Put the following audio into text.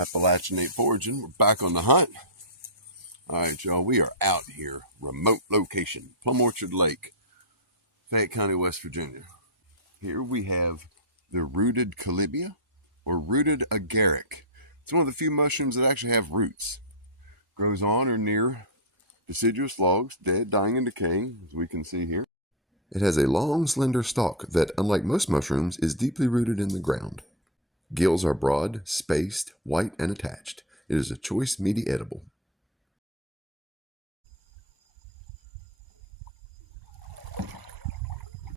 Appalachian Foraging. We're back on the hunt. All right, y'all, we are out here, remote location, Plum Orchard Lake, Fayette County, West Virginia. Here we have the rooted Collybia or rooted Agaric. It's one of the few mushrooms that actually have roots. Grows on or near deciduous logs, dead, dying, and decaying, as we can see here. It has a long, slender stalk that, unlike most mushrooms, is deeply rooted in the ground. Gills are broad, spaced, white, and attached. It is a choice meaty edible.